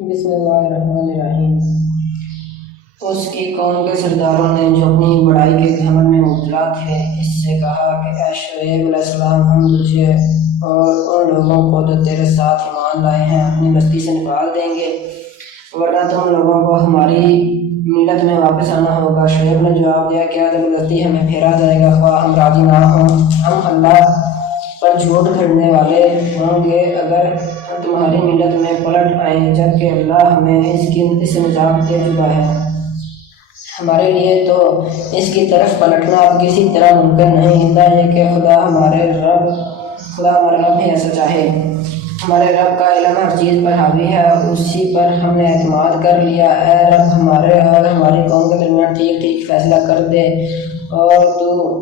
بسم اللہ الرحمن الرحیم۔ اس کی قوم کے سرداروں نے جو اپنی بڑائی کے گھمنڈ میں مبتلا تھے اس سے کہا کہ اے شعیب علیہ السلام، ہم تجھے اور ان لوگوں کو جو تیرے ساتھ ایمان لائے ہیں اپنی بستی سے نکال دیں گے، ورنہ تم لوگوں کو ہماری ملت میں واپس آنا ہوگا۔ شعیب نے جواب دیا، کیا زبردستی ہمیں پھیرا جائے گا؟ خواہ ہم راضی نہ ہوں، ہم اللہ پر جھوٹ گھڑنے والے ہوں گے اگر ہم تمہاری ملت میں پلٹ آئیں، جبکہ اللہ ہمیں اس سے نجات دے چکا ہے۔ ہمارے لیے تو اس کی طرف پلٹنا اب کسی طرح ممکن نہیں، اللہ یہ کہ خدا ہمارے رب ہی ایسا چاہے۔ ہمارے رب کا علم ہر چیز پر حاوی ہے، اسی پر ہم نے اعتماد کر لیا۔ اے رب، ہمارے اور ہماری قوم کے درمیان ٹھیک ٹھیک فیصلہ کر دے، اور تو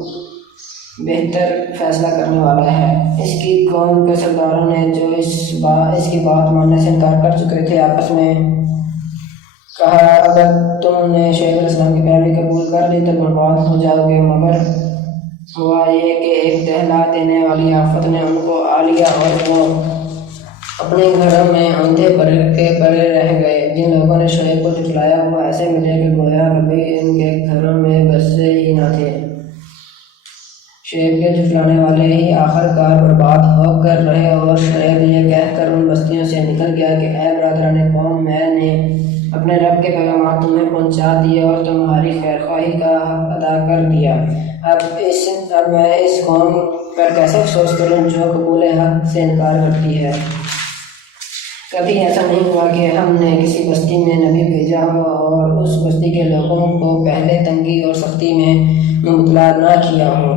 بہتر فیصلہ کرنے والا ہے۔ اس کی قوم کے سرداروں نے جو اس کی بات ماننے سے انکار کر چکے تھے آپس میں کہا، اگر تم نے شعیب علیہ السلام کی پیروی قبول کر لی تو برباد ہو جاؤ گے۔ مگر ہوا یہ کہ ایک دہلا دینے والی آفت نے ان کو آ لیا اور وہ اپنے گھروں میں اندھے کے پڑے رہ گئے۔ جن لوگوں نے شعیب کو جھٹلایا وہ ایسے ملے کہ گویا کبھی ان کے گھروں میں بسے ہی نہ تھے۔ شعیب کے جھٹلانے والے ہی آخر کار برباد ہو کر رہے، اور شعیب یہ کہہ کر ان بستیوں سے نکل گیا کہ اے برادران قوم، میں نے اپنے رب کے پیغامات تمہیں پہنچا دیے اور تمہاری خیر خواہی کا حق ادا کر دیا۔ اب میں اس قوم پر کیسے افسوس کروں جو قبول حق سے انکار کرتی ہے۔ کبھی ایسا نہیں ہوا کہ ہم نے کسی بستی میں نبی بھیجا ہو اور اس بستی کے لوگوں کو پہلے تنگی اور سختی میں مبتلا نہ کیا ہو،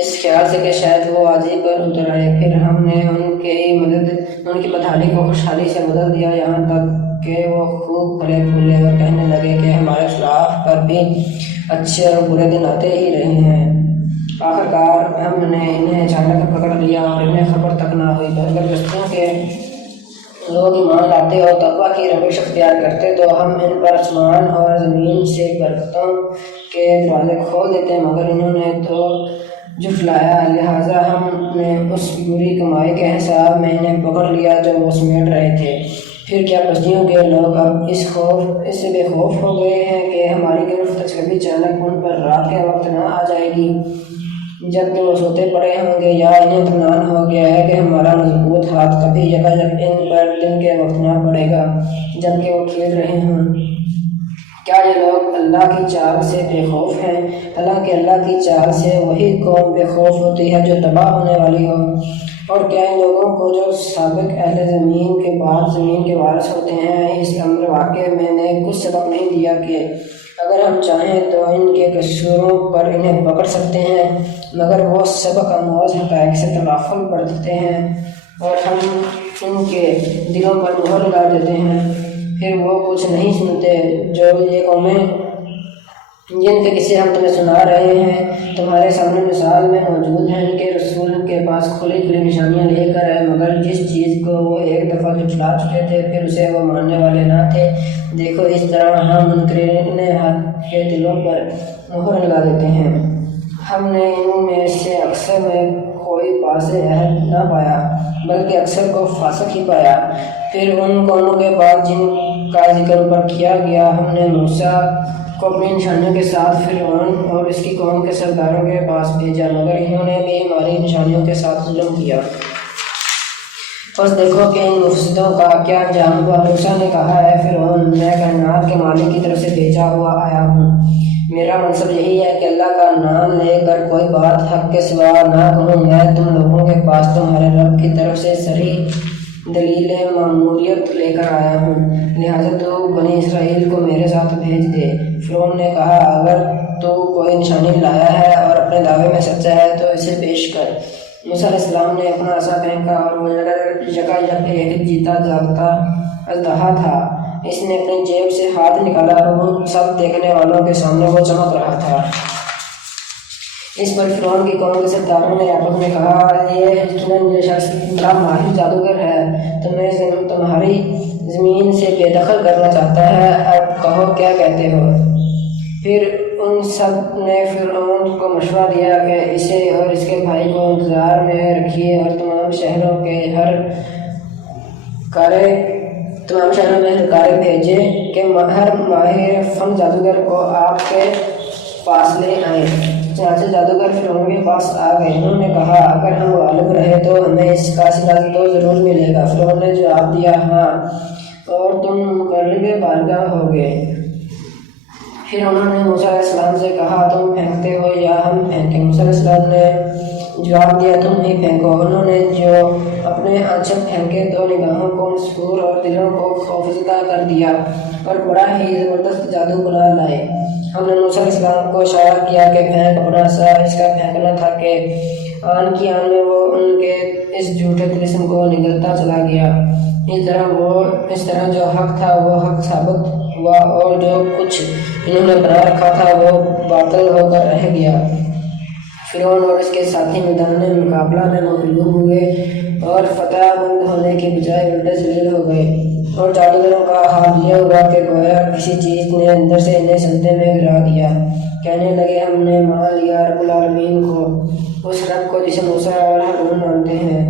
اس خیال سے کہ شاید وہ عاجزی پر اتر آئے۔ پھر ہم نے ان کی بدحالی کو خوشحالی سے بدل دیا، یہاں تک کہ وہ خوب پھلے پھولے اور کہنے لگے کہ ہمارے خلاف پر بھی اچھے اور برے دن آتے ہی رہے ہیں۔ آخر کار ہم نے انہیں اچانک پکڑ لیا اور انہیں خبر تک نہ ہوئی۔ اگر بستیوں کے لوگ ایمان لاتے اور تقویٰ کی روش اختیار کرتے تو ہم ان پر آسمان اور زمین سے برکتوں کے دروازے کھول دیتے، مگر انہوں نے تو جھٹلایا، لہٰذا ہم نے اس بری کمائی کے حساب میں انہیں پکڑ لیا جو وہ سمیٹ رہے تھے۔ پھر کیا بستیوں کے لوگ اب اس سے بے خوف ہو گئے ہیں کہ ہماری گرفت کبھی اچانک ان پر رات کے وقت نہ آ جائے گی جب کہ وہ سوتے پڑے ہوں گے، یا انہیں اطمینان ہو گیا ہے کہ ہمارا مضبوط ہاتھ کبھی یکایک ان پر دن کے وقت نہ پڑے گا جب کہ وہ کھیل رہے ہوں۔ کیا یہ لوگ اللہ کی چال سے بے خوف ہیں؟ حالانکہ اللہ کی چال سے وہی قوم بے خوف ہوتی ہے جو تباہ ہونے والی ہو۔ اور کیا ان لوگوں کو جو سابق اہل زمین کے بعد زمین کے وارث ہوتے ہیں اس امر واقع میں نے کچھ سبق نہیں دیا کہ اگر ہم چاہیں تو ان کے قصوروں پر انہیں پکڑ سکتے ہیں، مگر وہ سبق آموز حقائق سے تغافل برتتے ہیں اور ہم ان کے دلوں پر مہر لگا دیتے ہیں۔ پھر وہ کچھ نہیں سنتے۔ جو یہ قومیں جن کے قصے ہم تمہیں سنا رہے ہیں تمہارے سامنے مثال میں موجود ہیں، ان کے رسول کے پاس کھلی نشانیاں لے کر آئے، مگر جس چیز کو وہ ایک دفعہ جھٹلا چکے تھے پھر اسے وہ ماننے والے نہ تھے۔ دیکھو، اس طرح ہم منکرین حق کے دلوں پر مہر لگا دیتے ہیں۔ ہم نے ان میں سے اکثر میں کوئی پاس عہد نہ پایا بلکہ اکثر کو فاسق ہی پایا۔ پھر ان قوموں کے بعد جن کا ذکر اوپر کیا گیا ہم نے موسیٰ کو اپنی نشانیوں کے ساتھ فرعون اور اس کی قوم کے سرداروں کے پاس بھیجا، مگر انہوں نے بھی ہماری نشانیوں کے ساتھ ظلم کیا۔ بس دیکھو کہ ان مفسدوں کا کیا انجام ہوا۔ موسیٰ نے کہا، اے فرعون، میں کائنات کے مالک کی طرف سے بھیجا ہوا آیا ہوں، میرا منصب یہی ہے کہ اللہ کا نام لے کر کوئی بات حق کے سوا نہ کہوں۔ میں تم لوگوں کے پاس تمہارے رب کی طرف سے صریح دلیل ماموریت لے کر آیا ہوں، لہٰذا تو بنی اسرائیل کو میرے ساتھ بھیج دے۔ فرعون نے کہا، اگر تو کوئی نشانی لایا ہے اور اپنے دعوے میں سچا ہے تو اسے پیش کر۔ موسیٰ علیہ السلام نے اپنا عصا پھینکا اور وہ یکایک ایک جیتا جاگتا اژدہا تھا۔ اس نے اپنی جیب سے ہاتھ نکالا اور وہ سب دیکھنے والوں کے سامنے وہ چمک رہا تھا۔ اس پر فرعون کی قوم کے سرداروں نے آپس میں کہا، یہ شخص بڑا ماہر جادوگر ہے، تمہاری زمین سے بے دخل کرنا چاہتا ہے، اب کہو کیا کہتے ہو۔ پھر ان سب نے فرعون کو مشورہ دیا کہ اسے اور اس کے بھائی کو انتظار میں رکھیے اور تمام شہروں کے ہر قارئ تمام شہروں میں ہرکارے بھیجے کہ ہر ماہر فن جادوگر کو آپ کے پاس لے آئے۔ چنانچہ جادوگر فرعون کے پاس آ گئے۔ انہوں نے کہا اگر ہم غالب رہے تو ہمیں اس کا صلہ تو ضرور ملے گا۔ فرعون نے جواب دیا ہاں، اور تم مقرب بارگاہ ہوگے۔ پھر انہوں نے موسیٰ علیہ السلام سے کہا تم پھینکتے ہو یا ہم پھینکیں؟ موسیٰ علیہ السلام نے جواب دیا تم ہی پھینکو۔ انہوں نے جو اپنے آنچل پھینکے تو نگاہوں کو مسحور اور دلوں کو خوفزدہ کر دیا اور بڑا ہی زبردست جادو بنا لائے۔ ہم نے موسیٰ علیہ السلام کو اشارہ کیا کہ پھینک اپنا سا۔ اس کا پھینکنا تھا کہ آن کی آن میں وہ ان کے اس جھوٹے طلسم کو نگلتا چلا گیا۔ اس طرح جو حق تھا وہ حق ثابت ہوا اور جو کچھ انہوں نے بنا رکھا تھا وہ باطل ہو کر رہ گیا۔ فرعون اور اس کے ساتھی میدان مقابلہ میں مغلوب ہوئے اور فتح مند ہونے کی بجائے الٹے ذلیل ہو گئے، اور جادوگروں کا حال یہ ہوا کہ گویا کسی چیز نے اندر سے انہیں سجدے میں گرا دیا۔ کہنے لگے ہم نے مان لیا رب العالمین کو، اس رب کو جسے موسیٰ اور ہارون مانتے ہیں۔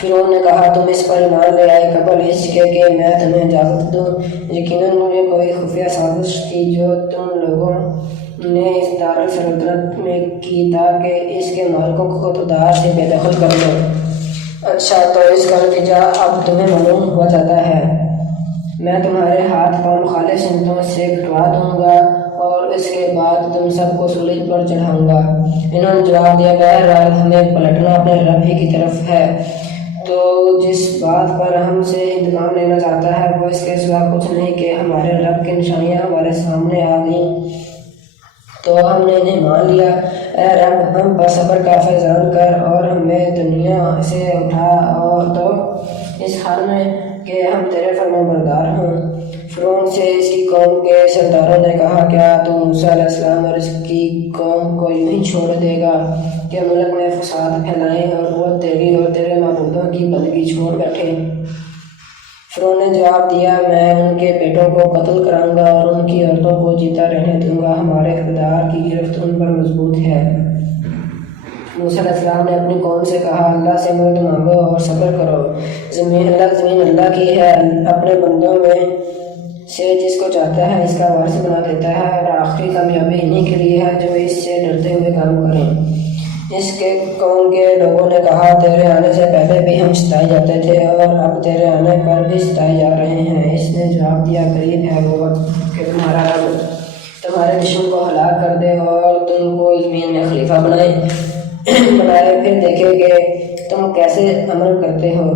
فرعون نے کہا تم اس پر ایمان لے آئے قبل اس کے کہ میں تمہیں اجازت دوں؟ یقیناً یہ کوئی خفیہ سازش تھی جو تم لوگوں نے اس دارالسلطنت میں کی تاکہ اس کے مالکوں کو اقتدار سے بے دخل کر دو۔ اچھا، تو اس کا نتیجہ اب تمہیں معلوم ہو جاتا ہے۔ میں تمہارے ہاتھ پاؤں مخالف سمتوں سے کٹوا دوں گا اور اس کے بعد تم سب کو سولی پر چڑھاؤں گا۔ انہوں نے جواب دیا بہرحال ہمیں پلٹنا اپنے رب ہی کی طرف ہے، تو جس بات پر ہم سے انتقام لینا چاہتا ہے وہ اس کے سوا کچھ نہیں کہ ہمارے رب کی نشانیاں ہمارے سامنے آ گئیں تو ہم نے انہیں مان لیا۔ اے رب ہم پر صبر کا فیضان کر اور ہمیں دنیا سے اٹھا اور تو اس حال میں کہ ہم تیرے فرمانبردار ہوں۔ فرعون سے اس کی قوم کے سرداروں نے کہا کیا تو موسیٰ علیہ السلام اور اس کی قوم کو یوں ہی چھوڑ دے گا کہ ملک میں فساد پھیلائیں اور وہ تیری اور تیرے معبودوں کی بندگی چھوڑ بیٹھے؟ فرعون نے جواب دیا میں ان کے بیٹوں کو قتل کراؤں گا اور ان کی عورتوں کو جیتا رہنے دوں گا۔ ہمارے اقتدار کی گرفت ان پر مضبوط ہے۔ موسیٰ علیہ السلام نے اپنی قوم سے کہا اللہ سے مدد مانگو اور صبر کرو۔ زمین اللہ کی ہے، اپنے بندوں میں سے جس کو چاہتا ہے اس کا وارث بنا دیتا ہے، اور آخری کامیابی انہی کے لیے ہے جو اس سے ڈرتے ہوئے کام کریں۔ اس کے قوم کے لوگوں نے کہا تیرے آنے سے پہلے بھی ہم ستائے جاتے تھے اور اب تیرے آنے پر بھی ستائے جا رہے ہیں۔ اس نے جواب دیا قریب ہے وہ وقت کہ تمہارا رب تمہارے دشمن کو ہلاک کر دے اور تم کو زمین میں خلیفہ بنائے، پھر دیکھے کہ تم کیسے عمل کرتے ہو۔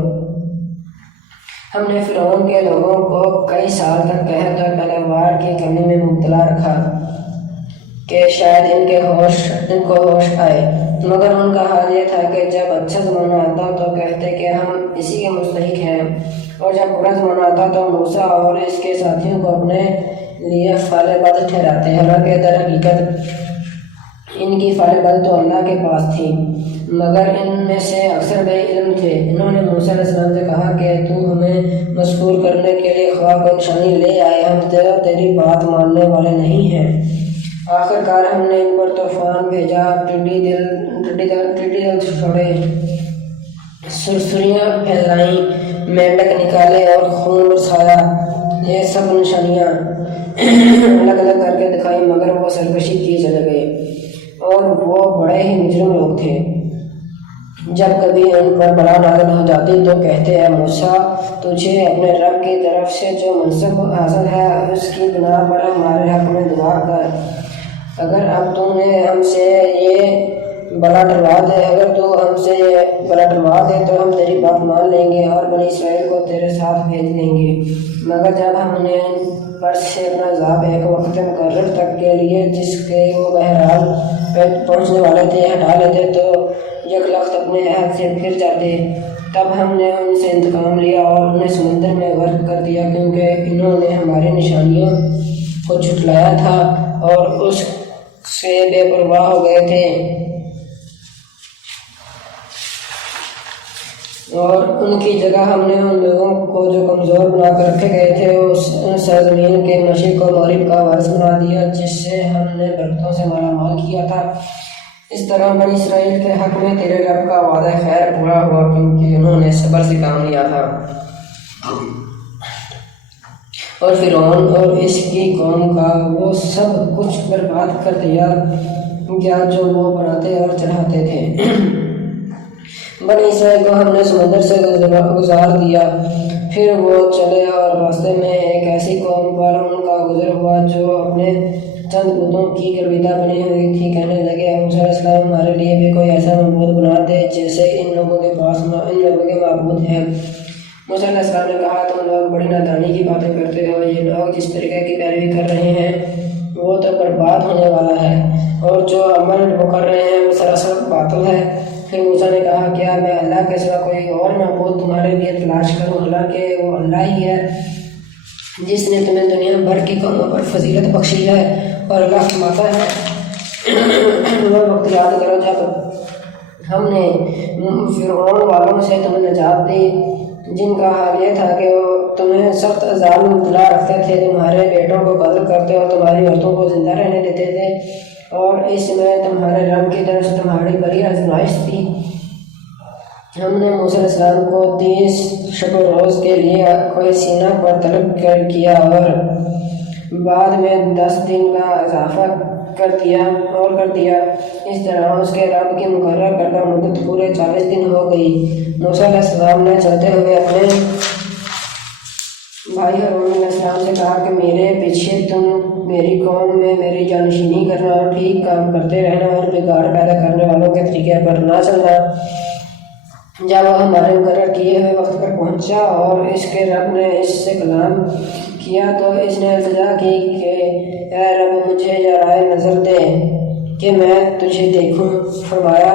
ہم نے فرعون کے لوگوں کو کئی سال تک قحط اور پیداوار کی کمی میں مبتلا رکھا کہ شاید ان کو ہوش آئے، مگر ان کا حال یہ تھا کہ جب اچھا زمانہ آتا تو کہتے کہ ہم اسی کے مستحق ہیں، اور جب برا زمانہ آتا تو موسیٰ اور اس کے ساتھیوں کو اپنے لیے فعال بد ٹھہراتے، حالانکہ در حقیقت ان کی فعال بد تو اللہ کے پاس تھی، مگر ان میں سے اکثر بے علم تھے۔ انہوں نے موسیٰ علیہ السلام سے کہا کہ تو ہمیں مسحور کرنے کے لیے خواہ کوئی نشانی لے آئے، ہم تیری بات ماننے والے نہیں ہیں۔ آخر کار ہم نے ان پر طوفان بھیجا، ٹڈی دل چھوڑے، سرسریاں پھیلائیں، مینڈک نکالے اور خون برسایا۔ یہ سب نشانیاں الگ الگ کر کے دکھائی، مگر وہ سرکشی کیے چلے گئے، اور وہ بڑے ہی مجرم لوگ تھے۔ جب کبھی ان پر بلا نازل ہو جاتی تو کہتے اے موسیٰ تجھے اپنے رب کی طرف سے جو منصب حاصل ہے اس کی بنا پر ہمارے حق میں دعا کر۔ اگر اب تو ہم سے یہ بلا ٹلوا دے تو ہم تیری بات مان لیں گے اور بنی اسرائیل کو تیرے ساتھ بھیج دیں گے، مگر جب ہم نے ان پر سے اپنا عذاب ایک وقت مقرر تک کے لیے جس کے وہ بہرحال پہنچنے والے تھے ہٹا لیتے تو یک لخت اپنے عہد سے پھر جاتے۔ تب ہم نے ان سے انتقام لیا اور انہیں سمندر میں غرق کر دیا، کیونکہ انہوں نے ہماری نشانیوں کو جھٹلایا تھا اور اس سے بے پرواہ ہو گئے تھے، اور ان کی جگہ ہم نے ان لوگوں کو جو کمزور بنا کر رکھے گئے تھے ان سرزمین کے مشرق و مغرب کا وارث بنا دیا جس سے ہم نے برکتوں سے مالا مال کیا تھا۔ اس طرح بنی اسرائیل کے حق میں تیرے رب کا وعدہ خیر پورا ہوا، کیونکہ انہوں نے صبر سے کام لیا تھا۔ اور فرعون اور اس کی قوم کا وہ سب کچھ برباد کر دیا گیا جو وہ بناتے اور چڑھاتے تھے۔ بنی اسرائیل کو ہم نے سمندر سے گزار دیا، پھر وہ چلے اور راستے میں ایک ایسی قوم پر ان کا گزر ہوا جو اپنے چند بتوں کی گرویدہ بنی ہوئی تھی۔ کہنے لگے، موسیٰ علیہ السلام، ہمارے لیے بھی کوئی ایسا معبود بنا دے جیسے ان لوگوں کے معبود ہیں۔ موسیٰ علیہ السلام نے کہا، تم لوگ بڑی نادانی کی باتیں کرتے ہو۔ یہ لوگ جس طریقے کی پیروی کر رہے ہیں وہ تو برباد ہونے والا ہے، اور جو عمل وہ کر رہے ہیں وہ سراسر باطل ہے۔ پھر موسیٰ نے کہا، کیا میں اللہ کے سوا کوئی اور معبود تمہارے لیے تلاش کروں، حالانکہ وہ اللہ ہی ہے جس نے تمہیں دنیا بھر کی قوموں پر فضیلت بخشی ہے۔ اور اللہ فرماتا ہے، وہ وقت یاد کرو جب ہم نے فرعون والوں سے تمہیں نجات دی، جن کا حال یہ تھا کہ وہ تمہیں سخت عذاب میں مبتلا رکھتے تھے، تمہارے بیٹوں کو قتل کرتے اور تمہاری عورتوں کو زندہ رہنے دیتے تھے، اور اس میں تمہارے رب کی طرف سے تمہاری بڑی آزمائش تھی۔ ہم نے موسیٰ علیہ السلام کو 30 شب و روز کے لیے کوہ سینا پر طلب کیا اور بعد میں 10 دن کا اضافہ کر دیا۔ اس طرح اس کے رب کی مقرر کردہ مدت پورے 40 دن ہو گئی۔ موسیٰ علیہ السلام نے چلتے ہوئے اپنے بھائی ہارون علیہ السلام سے کہا کہ میرے پیچھے تم میری قوم میں میری جانشینی کرنا اور ٹھیک کام کرتے رہنا اور بگاڑ پیدا کرنے والوں کے طریقے پر نہ چلنا۔ جب وہ ہمارے مقرر کیے ہوئے وقت پر پہنچا اور اس کے رب نے اس سے کلام کیا تو اس نے التجا کی کہ اے رب، مجھے یہ رائے نظر دے کہ میں تجھے دیکھوں۔ فرمایا،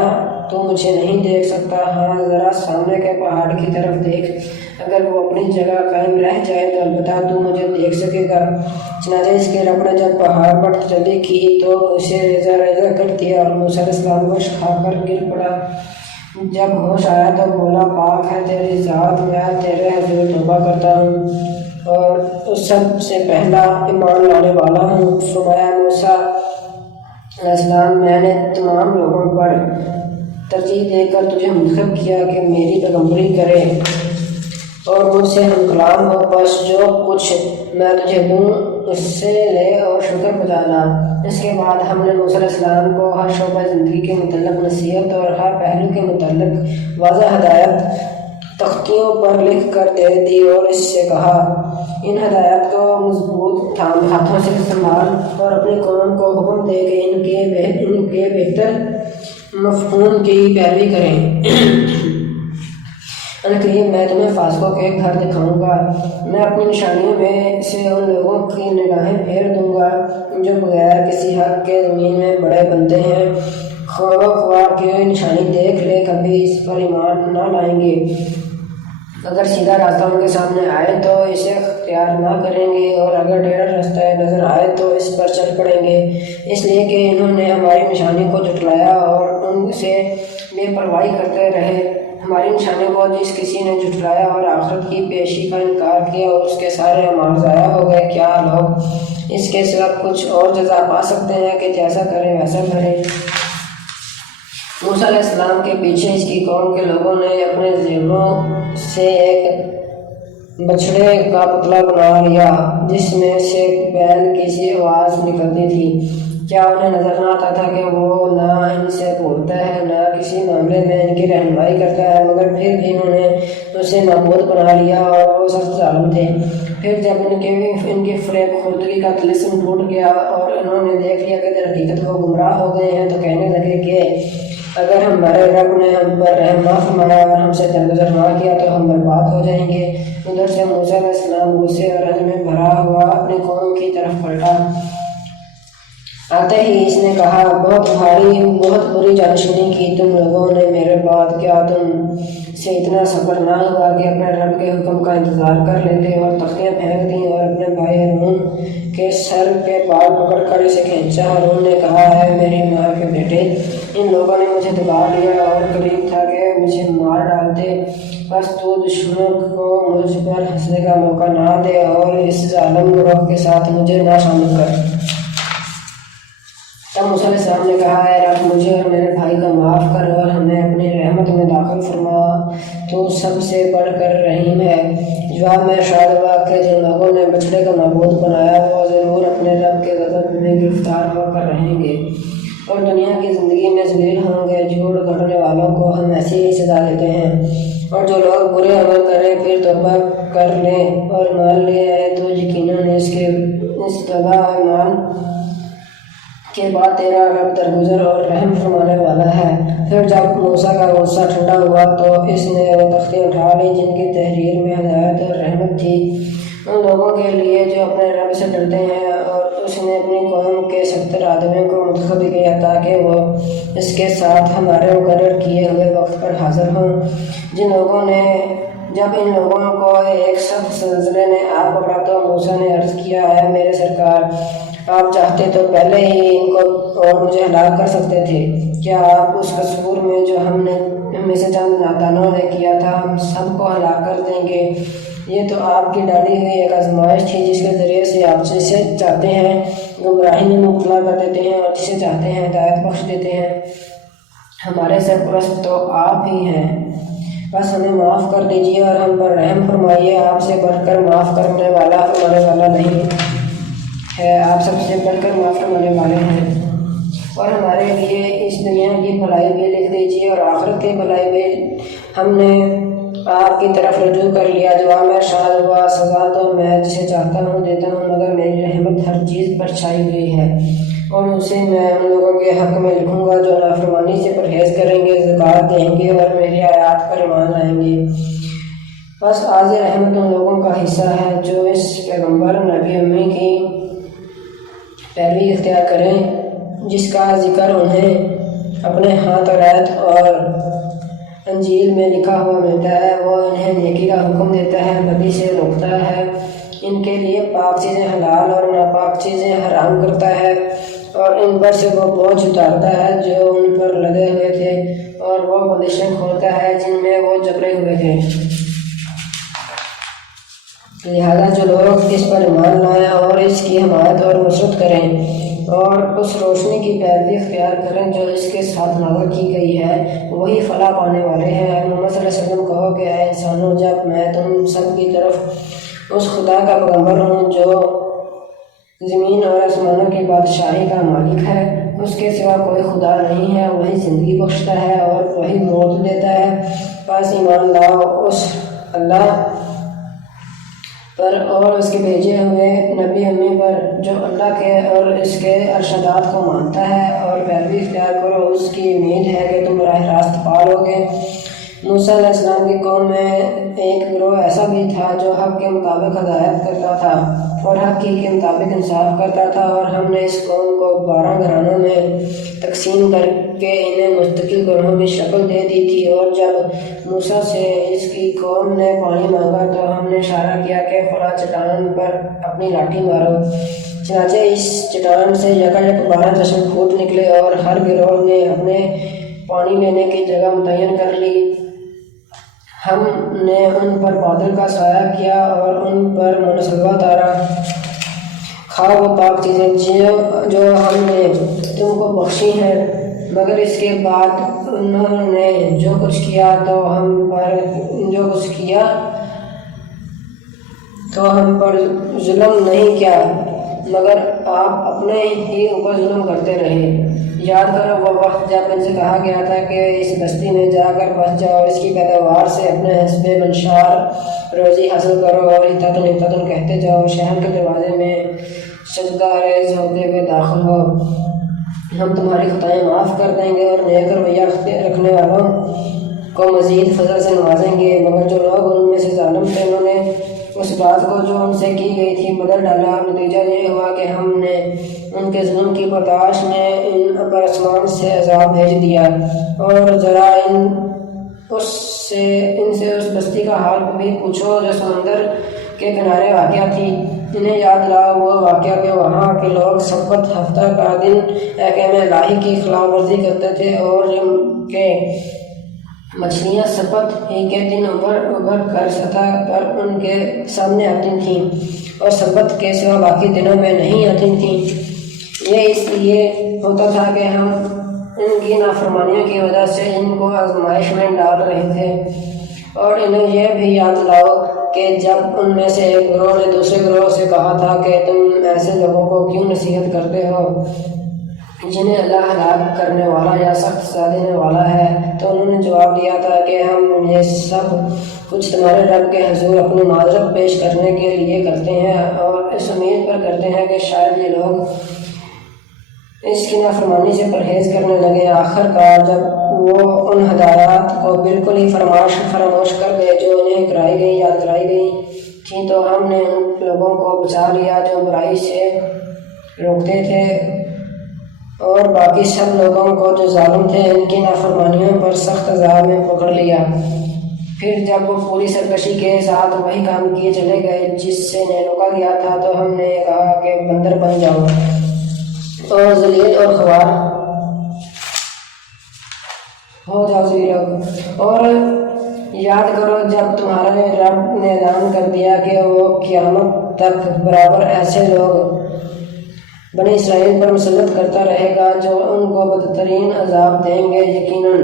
تو مجھے نہیں دیکھ سکتا، ہاں ذرا سامنے کے پہاڑ کی طرف دیکھ، اگر وہ اپنی جگہ قائم رہ جائے تو البتہ تو مجھے دیکھ سکے گا۔ چنانچہ اس کے رب نے جب پہاڑ پر تجلی کی تو اسے ریزہ ریزہ کر دیا اور موسیٰ علیہ السلام کو کھا کر گر پڑا۔ جب ہوش آیا تو بولا، پاک ہے تیری ذات، میں تیرے حضور توبہ کرتا ہوں اور اس سب سے پہلا ایمان لانے والا ہوں۔ فرمایا، موسیٰ علیہ السلام، میں نے تمام لوگوں پر ترجیح دے کر تجھے منتخب کیا کہ میری پیغمبری کرے اور مجھ سے ہم کلام ہو، بس جو کچھ میں تجھے دوں اس سے لے اور شکر بجانا۔ اس کے بعد ہم نے موسیٰ علیہ السلام کو ہر شعبہ زندگی کے متعلق نصیحت اور ہر پہلو کے متعلق واضح ہدایت تختیوں پر لکھ کر دے دی اور اس سے کہا، ان ہدایات کو مضبوط ہاتھوں سے سنبھال اور اپنی قوم کو حکم دے کہ ان کے بہتر مفہوم کی پیروی کریں۔ قریب میں تمہیں فاسقوں کے گھر دکھاؤں گا، میں اپنی نشانیوں میں سے ان لوگوں کی نگاہیں پھیر دوں گا جو بغیر کسی حق کے زمین میں بڑے بنتے ہیں۔ خواہ کی نشانی دیکھ لے کبھی اس پر ایمان نہ لائیں گے۔ اگر سیدھا راستہ ان کے سامنے آئے تو اسے اختیار نہ کریں گے، اور اگر ٹیڑھا راستہ نظر آئے تو اس پر چل پڑیں گے، اس لیے کہ انہوں نے ہماری نشانی کو جھٹلایا اور ان سے بے پرواہی کرتے رہے۔ ہماری نشانیوں کو جس کسی نے جھٹلایا اور آخرت کی پیشی کا انکار کیا اور اس کے سارے اعمال ضائع ہو گئے، کیا لوگ اس کے سوا کچھ اور جزا پا سکتے ہیں کہ جیسا کریں ویسا کریں؟ موسیٰ علیہ السلام کے پیچھے اس کی قوم کے لوگوں نے اپنے زیوروں سے ایک بچھڑے کا پتلا بنا لیا جس میں سے بیل کی سی آواز نکلتی تھی۔ کیا انہیں نظر نہ آتا تھا کہ وہ نہ ان سے بولتا ہے نہ کسی معاملے میں ان کی رہنمائی کرتا ہے، مگر پھر بھی انہوں نے اسے معبود بنا لیا اور وہ سخت ظالم تھے۔ پھر جب ان کی فریب خوردگی کا طلسم ٹوٹ گیا اور انہوں نے دیکھ لیا کہ در حقیقت وہ گمراہ ہو گئے ہیں تو کہنے لگے کہ اگر ہمارے رب نے ہم پر رحم نہ فرمایا اور ہم سے درگزر نہ کیا تو ہم برباد ہو جائیں گے۔ ادھر سے موسیٰ علیہ السلام غصے اور رنج میں بھرا ہوا اپنی قوم کی طرف پلٹا۔ آتے ہی اس نے کہا، بہت بری جانشینی کی تم لوگوں نے میرے بعد، کیا تم سے اتنا صبر نہ ہوا کہ اپنے رب کے حکم کا انتظار کر لیتے اور تختیاں پھینک دیں اور اپنے بھائی ہارون کے سر کے بال پکڑ کر اسے کھینچا؟ ہارون نے کہا، ہے میری ماں کے بیٹے، ان لوگوں نے مجھے دبا لیا اور قریب تھا کہ مجھے مار ڈالتے، بس تو دشمنوں کو مجھ پر ہنسنے کا موقع نہ دے اور اس ظالم گروہ کے ساتھ مجھے نہ شامل کر۔ تب موسیٰ علیہ السلام نے کہا، اے رب، مجھے اور میرے بھائی کو معاف کر اور ہمیں اپنی رحمت میں داخل فرما، تو سب سے بڑھ کر رحیم ہے۔ جواب میں ارشاد ہوا کہ جن لوگوں نے بچڑے کو معبود بنایا وہ ضرور اپنے رب کے غضب میں گرفتار ہو کر رہیں گے اور دنیا کی زندگی میں ذلیل ہوں گے۔ جھوٹ گھڑنے والوں کو ہم ایسی ہی سزا دیتے ہیں، اور جو لوگ برے عمل کریں پھر توبہ کر لیں اور مان لے آئے تو یقیناً اس توبہ اور ایمان کے بعد تیرا رب درگزر اور رحم فرمانے والا ہے۔ پھر جب موسیٰ کا غصہ ٹھنڈا ہوا تو اس نے وہ تختیں اٹھا لی جن کی تحریر میں ہدایت اور رحمت تھی ان لوگوں کے لیے جو اپنے رب سے ڈرتے ہیں، اور اس نے اپنی قوم کے 70 آدمیوں کو منتخب کیا تاکہ وہ اس کے ساتھ ہمارے مقرر کیے ہوئے وقت پر حاضر ہوں۔ جب ان لوگوں کو ایک سخت زلزلے نے آ پکڑا تو موسیٰ نے عرض کیا، اے میرے سرکار، آپ چاہتے تو پہلے ہی ان کو اور مجھے ہلاک کر سکتے تھے۔ کیا آپ اس قصور میں جو ہم میں سے چند نادانوں نے کیا تھا ہم سب کو ہلاک کر دیں گے؟ یہ تو آپ کی ڈالی ہوئی ایک آزمائش تھی جس کے ذریعے سے آپ جسے چاہتے ہیں گمراہی میں مبتلا کر دیتے ہیں اور جسے چاہتے ہیں ہدایت بخش دیتے ہیں۔ ہمارے سرپرست تو آپ ہی ہیں، بس ہمیں معاف کر دیجیے اور ہم پر رحم فرمائیے۔ آپ سے بڑھ کر معاف کرنے والا فرمانے والا نہیں ہے، آپ سب سے بڑھ کر معاف کرنے والے ہیں۔ اور ہمارے لیے اس دنیا کی بھلائی بھی لکھ دیجیے اور آخرت کی بھلائی بھی۔ ہم نے آپ کی طرف رجوع کر لیا۔ جواب میں ارشاد ہوا، سزا تو میں جسے چاہتا ہوں دیتا ہوں، مگر میری رحمت ہر چیز پر چھائی ہوئی ہے، اور اسے میں ان لوگوں کے حق میں لکھوں گا جو نافرمانی سے پرہیز کریں گے، زکوٰۃ دیں گے اور میری آیات پر ایمان لائیں گے۔ بس آج رحمت ان لوگوں کا حصہ ہے جو اس پیغمبر نبی امی کی پیروی اختیار کریں جس کا ذکر انہیں اپنے ہاں توریت اور انجیل میں لکھا ہوا ملتا ہے۔ وہ انہیں نیکی کا حکم دیتا ہے، بدی سے روکتا ہے، ان کے لیے پاک چیزیں حلال اور ناپاک چیزیں حرام کرتا ہے، اور ان پر سے وہ بوجھ اتارتا ہے جو ان پر لدے ہوئے تھے، اور وہ بندشیں کھولتا ہے جن میں وہ جکڑے ہوئے تھے۔ لہذا جو لوگ اس پر ایمان لائیں اور اس کی حمایت اور نصرت کریں اور اس روشنی کی پیروی اختیار کریں جو اس کے ساتھ نازل کی گئی ہے، وہی فلاح پانے والے ہیں۔ محمد صلی اللہ علیہ وسلم کہو کہ اے انسانوں، جب میں تم سب کی طرف اس خدا کا پیغمبر ہوں جو زمین اور آسمانوں کی بادشاہی کا مالک ہے، اس کے سوا کوئی خدا نہیں ہے، وہی زندگی بخشتا ہے اور وہی موت دیتا ہے، بس ایمان لاؤ اس اللہ پر اور اس کے بھیجے ہوئے نبی امی پر جو اللہ کے اور اس کے ارشادات کو مانتا ہے، اور پیروی اختیار کرو، اس کی امید ہے کہ تم براہ راست پالو گے۔ موسیٰ علیہ السلام کی قوم میں ایک گروہ ایسا بھی تھا جو حق کے مطابق ہدایت کرتا تھا اور حق کے مطابق انصاف کرتا تھا، اور ہم نے اس قوم کو 12 گھرانوں میں تقسیم کر کے انہیں مستقل گروہوں کی شکل دے دی تھی۔ اور جب موسیٰ سے اس کی قوم نے پانی مانگا تو ہم نے اشارہ کیا کہ فلاں چٹان پر اپنی لاٹھی مارو، چنانچہ اس چٹان سے یکایک 12 چشم پھوٹ نکلے، اور ہر گروہ نے اپنے پانی لینے کی جگہ متعین کر لی۔ ہم نے ان پر بادل کا سایہ کیا اور ان پر منصبہ اتارا، خواہ وہ پاک چیزیں جو ہم نے تم کو بخشی ہیں، مگر اس کے بعد انہوں نے جو کچھ کیا تو ہم پر ظلم نہیں کیا، مگر آپ اپنے ہی اوپر ظلم کرتے رہے۔ یاد کرو وہ وقت جب ان سے کہا گیا تھا کہ اس بستی میں جا کر بس جاؤ اور اس کی پیداوار سے اپنے حسب منشار روزی حاصل کرو، اور ہتتن کہتے جاؤ، شہر کے دروازے میں سجدہ ریز ہوتے ہوئے داخل ہو، ہم تمہاری خطائیں معاف کر دیں گے اور نیک رویہ رکھنے والوں کو مزید فضل سے نوازیں گے۔ مگر جو لوگ ان میں سے ظالم تھے انہوں نے اس بات کو جو ان سے کی گئی تھی بدل ڈالا، اور نتیجہ یہ ہوا کہ ہم نے ان کے ظلم کی پاداش میں ان پر آسمان سے عذاب بھیج دیا۔ اور ذرا ان سے اس بستی کا حال بھی پوچھو جو سمندر کے کنارے واقع تھی، انہیں یاد لاؤ وہ واقعہ کہ وہاں کے لوگ سبت ہفتہ کا دن احکام الہی کی خلاف ورزی کرتے تھے، اور جن کے مچھلیاں سبت ہی کے دن ابھر کر سطح پر ان کے سامنے آتی تھیں اور سبت کے سوا باقی دنوں میں نہیں آتی تھیں۔ یہ اس لیے ہوتا تھا کہ ہم ان کی نافرمانیوں کی وجہ سے ان کو آزمائش میں ڈال رہے تھے۔ اور انہیں یہ بھی یاد لاؤ کہ جب ان میں سے ایک گروہ نے دوسرے گروہ سے کہا تھا کہ تم ایسے لوگوں کو کیوں نصیحت کرتے ہو جنہیں اللہ ہلاک کرنے والا یا سخت سزا دینے والا ہے؟ تو انہوں نے جواب دیا تھا کہ ہم یہ سب کچھ تمہارے رب کے حضور اپنی معذرت پیش کرنے کے لیے کرتے ہیں اور اس امید پر کرتے ہیں کہ شاید یہ لوگ اس کی نافرمانی سے پرہیز کرنے لگے۔ آخر کار جب وہ ان ہدایات کو بالکل ہی فراموش کر گئے جو انہیں یاد کرائی گئی تھیں تو ہم نے ان لوگوں کو بچا لیا جو برائی سے روکتے تھے، اور باقی سب لوگوں کو جو ظالم تھے ان کی نافرمانیوں پر سخت عذاب میں پکڑ لیا۔ پھر جب وہ پوری سرکشی کے ساتھ وہی کام کیے چلے گئے جس سے انہیں روکا گیا تھا تو ہم نے کہا کہ بندر بن جاؤ اور ذلیل اور خوار ہو جاؤ، اور یاد کرو جب تمہارے رب نے اعلان کر دیا کہ وہ قیامت تک برابر ایسے لوگ بنی اسرائیل پر مسلط کرتا رہے گا جو ان کو بدترین عذاب دیں گے۔ یقیناً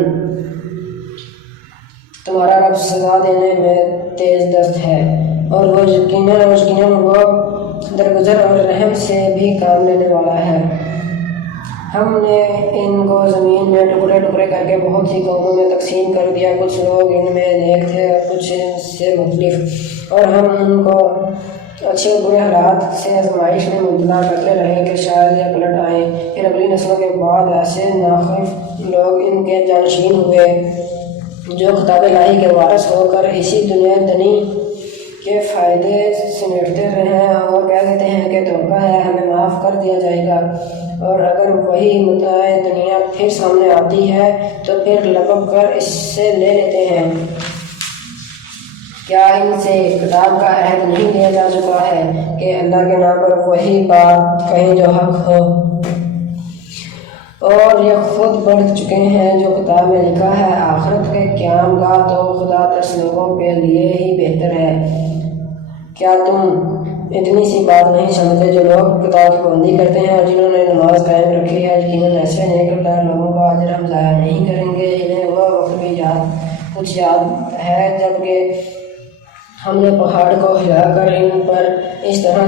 تمہارا رب سزا دینے میں تیز دست ہے، اور وہ یقیناً وہ درگزر اور رحم سے بھی کام لینے والا ہے۔ ہم نے ان کو زمین میں ٹکڑے ٹکڑے کر کے بہت سی قوموں میں تقسیم کر دیا، کچھ لوگ ان میں نیک تھے اور کچھ ان سے مختلف، اور ہم ان کو اچھے برے حالات سے آزمائش میں مبتلا کرتے رہے کہ شاید یہ پلٹ آئیں۔ پھر اگلی نسلوں کے بعد ایسے ناخوف لوگ ان کے جانشین ہوئے جو کتاب الہی کے وارث ہو کر اسی دنیا دنی کے فائدے سمیٹتے رہے اور کہہ دیتے ہیں کہ توبہ ہے، ہمیں معاف کر دیا جائے گا، اور اگر وہی متاع دنیا پھر سامنے آتی ہے تو پھر لپک کر اس سے لے لیتے ہیں۔ کیا ان سے کتاب کا عہد نہیں لیا جا چکا ہے کہ اللہ کے نام پر وہی بات کہیں جو حق ہو؟ اور یہ خود پڑھ چکے ہیں جو کتاب میں لکھا ہے، آخرت کے قیام کا تو خدا ترس لوگوں کے لیے ہی بہتر ہے۔ کیا تم اتنی سی بات نہیں سمجھتے جو لوگ کتاب کی پابندی کرتے ہیں اور جنہوں نے نماز قائم رکھی ہے؟ یقیناً ایسے نیک کردار لوگوں کا اجر ہم ضائع نہیں کریں گے۔ انہیں وہ وقت بھی کچھ یاد ہے جبکہ ہم نے پہاڑ کو ہلا کر ان پر اس طرح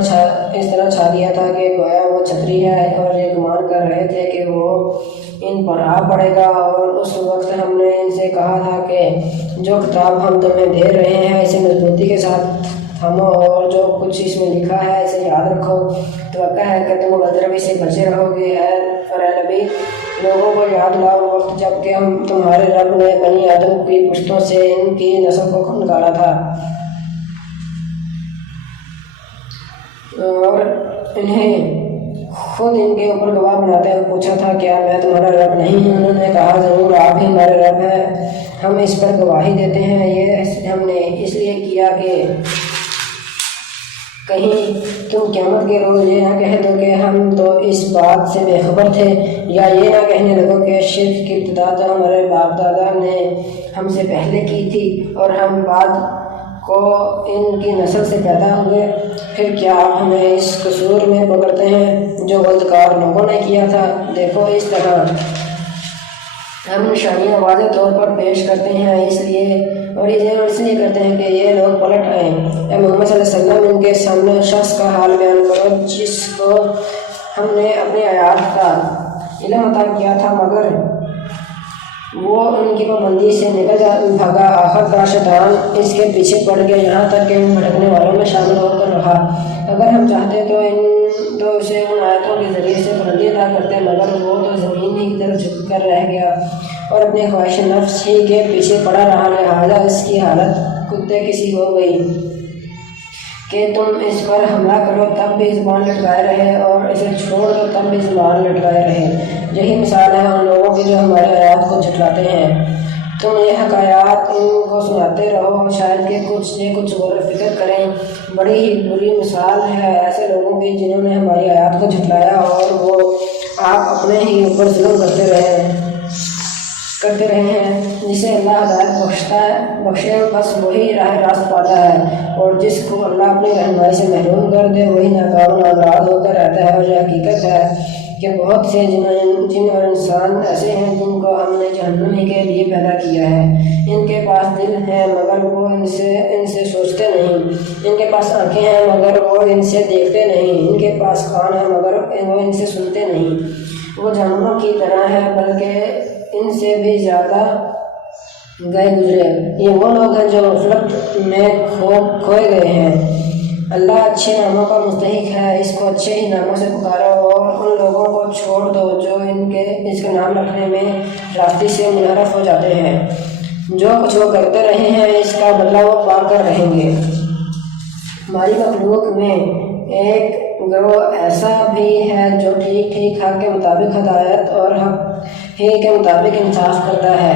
چھا دیا تھا کہ گویا وہ چھتری ہے، اور یہ گمان کر رہے تھے کہ وہ ان پر آ پڑے گا۔ اور اس وقت ہم نے ان سے کہا تھا کہ جو کتاب ہم تمہیں دے رہے ہیں اسے مضبوطی کے ساتھ تھامو، اور جو کچھ اس میں لکھا ہے اسے یاد رکھو۔ توقع ہے کہ تم بدروی سے بچے رہو گے۔ اور اے نبی، لوگوں کو یاد لاؤ وقت جب کہ ہم تمہارے رب نے بنی آدم کی پشتوں سے ان کی نسل کو نکالا تھا، اور انہیں خود ان کے اوپر گواہ بناتے ہوئے پوچھا تھا کیا میں تمہارا رب نہیں ہوں؟ انہوں نے کہا ضرور آپ ہی ہمارے رب ہیں، ہم اس پر گواہی دیتے ہیں۔ یہ ہم نے اس لیے کیا کہ کہیں تم قیامت کے روز یہ نہ کہہ دو کہ ہم تو اس بات سے بے خبر تھے، یا یہ نہ کہنے لگو کہ شرک کی ابتدا تو ہمارے باپ دادا نے ہم سے پہلے کی تھی اور ہم بعد کو ان کی نسل سے پیدا ہوئے۔ پھر کیا آپ ہمیں اس قصور میں پکڑتے ہیں جو غلطکار لوگوں نے کیا تھا؟ دیکھو اس طرح ہم نشانیاں واضح طور پر پیش کرتے ہیں اس لیے کرتے ہیں کہ یہ لوگ پلٹ آئیں۔ اے محمد صلی اللہ علیہ وسلم، ان کے سامنے شخص کا حال بیان کرو جس کو ہم نے اپنی آیات کا علم عطا کیا تھا مگر وہ ان کی پابندی سے نکل بھاگا۔ آخر کا شیطان اس کے پیچھے پڑ گیا یہاں تک کہ وہ بھٹکنے والوں میں شامل ہو کر رہا۔ اگر ہم چاہتے تو اسے ان آیتوں کے ذریعے سے بلندی عطا کرتے، مگر وہ تو زمین ہی کی طرف جھک کر رہ گیا اور اپنی خواہش نفس ہی کے پیچھے پڑا رہا، لہٰذا اس کی حالت کتے کسی ہو گئی کہ تم اس پر حملہ کرو تب بھی زبان لٹکائے رہے اور اسے چھوڑ دو تب بھی زبان لٹکائے رہے۔ یہی مثال ہے ان لوگوں کی جو ہمارے آیات کو جھٹلاتے ہیں۔ تم یہ حکایات ان کو سناتے رہو، شاید کہ کچھ غور و فکر کریں۔ بڑی ہی بری مثال ہے ایسے لوگوں کی جنہوں نے ہماری آیات کو جھٹلایا اور وہ آپ اپنے ہی اوپر ظلم کرتے رہے ہیں۔ جسے اللہ ہدایت بخشے بس وہی راہ راست پاتا ہے، اور جس کو اللہ اپنی رہنمائی سے محروم کر دے وہی ناکام و نامراد ہو کر رہتا ہے۔ اور یہ حقیقت ہے کہ بہت سے جن اور انسان ایسے ہیں جن کو ہم نے جہنم ہی کے لیے پیدا کیا ہے۔ ان کے پاس دل ہیں مگر وہ ان سے سوچتے نہیں، ان کے پاس آنکھیں ہیں مگر وہ ان سے دیکھتے نہیں، ان کے پاس کان ہیں مگر وہ ان سے سنتے نہیں۔ وہ جانوروں کی طرح ہے بلکہ ان سے بھی زیادہ گئے گزرے۔ یہ وہ لوگ ہیں جو غفلت میں کھوئے گئے ہیں۔ اللہ اچھے ناموں کا مستحق ہے، اس کو اچھے ہی ناموں سے پکارو اور ان لوگوں کو چھوڑ دو جو اس کا نام رکھنے میں راستے سے منحرف ہو جاتے ہیں۔ جو کچھ وہ کرتے رہے ہیں اس کا بدلہ وہ پا کر رہیں گے۔ ہماری مخلوق میں ایک گروہ ایسا بھی ہے جو ٹھیک حق کے مطابق ہدایت اور حق ہی کے مطابق انصاف کرتا ہے۔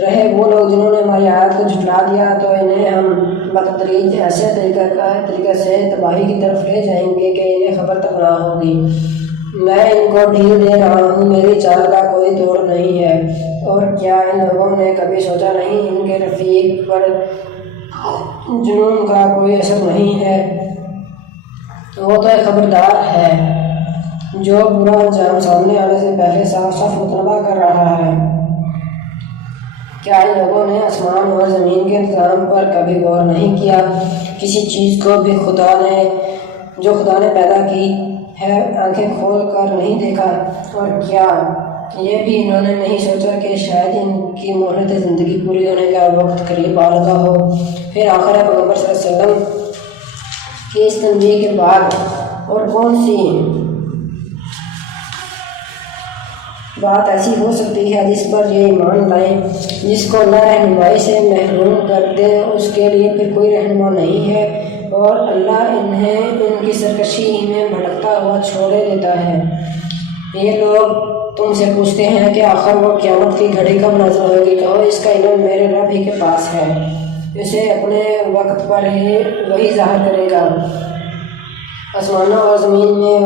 رہے وہ لوگ جنہوں نے ہماری آیات کو جھٹلا دیا تو انہیں ہم بتدریج ایسے طریقے سے تباہی کی طرف لے جائیں گے کہ انہیں خبر تک نہ ہوگی۔ میں ان کو ڈھیل دے رہا ہوں، میری چال کا کوئی توڑ نہیں ہے۔ اور کیا ان لوگوں نے کبھی سوچا نہیں ان کے رفیق پر جنون کا کوئی اثر نہیں ہے؟ وہ تو ایک خبردار ہے جو برا انجام سامنے آنے سے پہلے صاف مطالبہ کر رہا ہے۔ کیا ان لوگوں نے آسمان اور زمین کے انتظام پر کبھی غور نہیں کیا؟ کسی چیز کو بھی جو خدا نے پیدا کی ہے آنکھیں کھول کر نہیں دیکھا؟ اور کیا یہ بھی انہوں نے نہیں سوچا کہ شاید ان کی مہلت زندگی پوری ہونے کا وقت قریب آ لگا ہو؟ پھر آخر پیغمبر صلی اللہ علیہ وسلم کی اس تنبیہ کے بعد اور کون سی بات ایسی ہو سکتی ہے جس پر یہ ایمان لائیں؟ جس کو اللہ رہنمائی سے محروم کر دے اس کے لیے پھر کوئی رہنما نہیں ہے، اور اللہ انہیں ان کی سرکشی میں بھٹکتا ہوا چھوڑے دیتا ہے۔ یہ لوگ تم سے پوچھتے ہیں کہ آخر وہ قیامت کی گھڑی کب نازل ہوگی؟ کہو اس کا علم میرے رب ہی کے پاس ہے، اسے اپنے وقت پر ہی وہی ظاہر کرے گا۔ آسمانوں اور زمین میں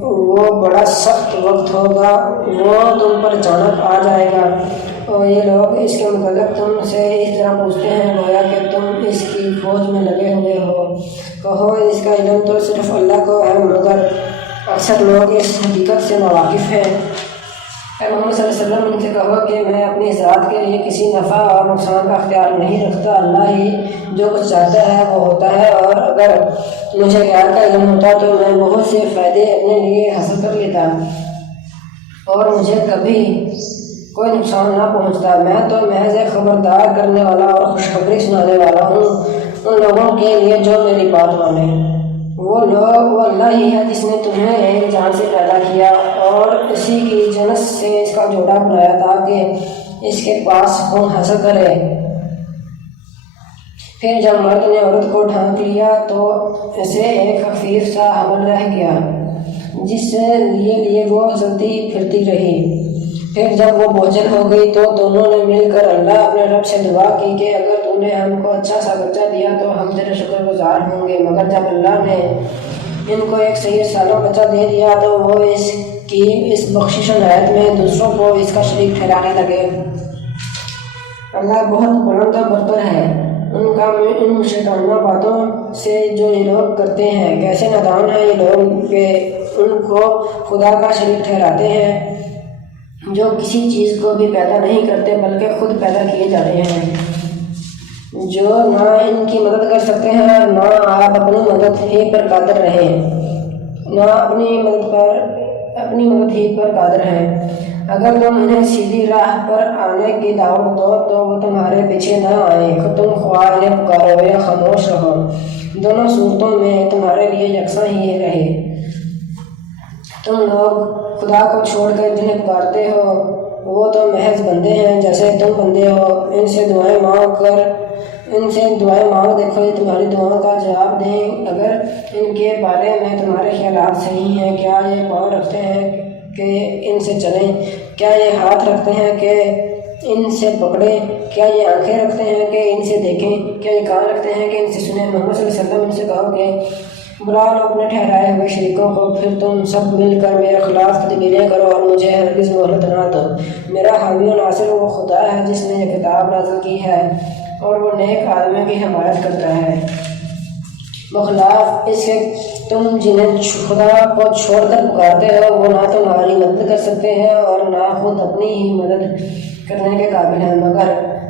وہ بڑا سخت وقت ہوگا، وہ تم پر اچانک آ جائے گا۔ اور یہ لوگ اس کے متعلق تم سے اس طرح پوچھتے ہیں گویا کہ تم اس کی کھوج میں لگے ہوئے ہو۔ کہو اس کا علم تو صرف اللہ کو ہے، مگر اکثر لوگ اس حقیقت سے ناواقف ہیں۔ اے محمد صلی اللہ علیہ وسلم ان سے کہو کہ میں اپنی ذات کے لیے کسی نفع اور نقصان کا اختیار نہیں رکھتا، اللہ ہی جو کچھ چاہتا ہے وہ ہوتا ہے، اور اگر مجھے غیر کا علم ہوتا تو میں بہت سے فائدے اپنے لیے حاصل کر لیتا اور مجھے کبھی کوئی نقصان نہ پہنچتا۔ میں تو محض ایک خبردار کرنے والا اور خوشخبری سنانے والا ہوں ان لوگوں کے لیے جو میری بات مانیں۔ وہ اللہ ہی ہے جس نے تمہیں ایک جان سے پیدا کیا اور اسی کی جنس سے اس کا جوڑا بنایا تاکہ اس کے پاس خون حاصل کرے۔ پھر جب مرد نے عورت کو ڈھانک لیا تو اسے ایک خفیف سا حمل رہ گیا جس سے لیے وہ چلتی پھرتی رہی۔ پھر جب وہ بوجھل ہو گئی تو دونوں نے مل کر اللہ اپنے رب سے دعا کی کہ اگر تم نے ہم کو اچھا سا بچہ دیا تو ہم تیرے شکر گزار ہوں گے، مگر جب اللہ نے ان کو ایک صحیح سالم بچہ دے دیا تو وہ اس بخشش و عنایت میں دوسروں کو اس کا شریک ٹھہرانے لگے۔ اللہ بہت بلند و برتر ہے ان مشرکانہ باتوں سے جو یہ لوگ کرتے ہیں۔ کیسے نادان ہیں یہ لوگ کہ ان کو خدا کا شریک ٹھہراتے ہیں جو کسی چیز کو بھی پیدا نہیں کرتے بلکہ خود پیدا کیے جاتے ہیں، جو نہ ان کی مدد کر سکتے ہیں اور نہ آپ اپنی مدد ہی پر قادر ہی پر قادر ہیں۔ اگر تم انہیں سیدھی راہ پر آنے کی دعوت دو تو وہ تمہارے پیچھے نہ آئیں، تم خواہ انہیں پکارو یا خاموش رہو، دونوں صورتوں میں تمہارے لیے یکساں ہی رہے۔ تم لوگ خدا کو چھوڑ کر جنہیں پکارتے ہو وہ تو محض بندے ہیں جیسے تم بندے ہو۔ ان سے دعائیں مانگ دیکھو یہ تمہاری دعاؤں کا جواب دیں۔ اگر ان کے بارے میں تمہارے خیالات صحیح ہیں، کیا یہ پاؤں رکھتے ہیں کہ ان سے چلیں؟ کیا یہ ہاتھ رکھتے ہیں کہ ان سے پکڑیں؟ کیا یہ آنکھیں رکھتے ہیں کہ ان سے دیکھیں؟ کیا یہ کان رکھتے ہیں کہ ان سے سنیں؟ محمد صلی اللہ علیہ وسلم ان سے کہو کہ بلا لو اپنے ٹھہرائے ہوئے شریکوں کو، پھر تم سب مل کر میرے خلاف تدبیریں کرو اور مجھے ہرگز مہلت نہ دو۔ میرا حامی و ناصر وہ خدا ہے جس نے یہ کتاب نازل کی ہے اور وہ نیک آدمیوں کی حمایت کرتا ہے۔ بخلاف اس کے تم جنہیں خدا کو چھوڑ کر پکارتے ہو وہ نہ تمہاری مدد کر سکتے ہیں اور نہ خود اپنی ہی مدد کرنے کے قابل ہیں،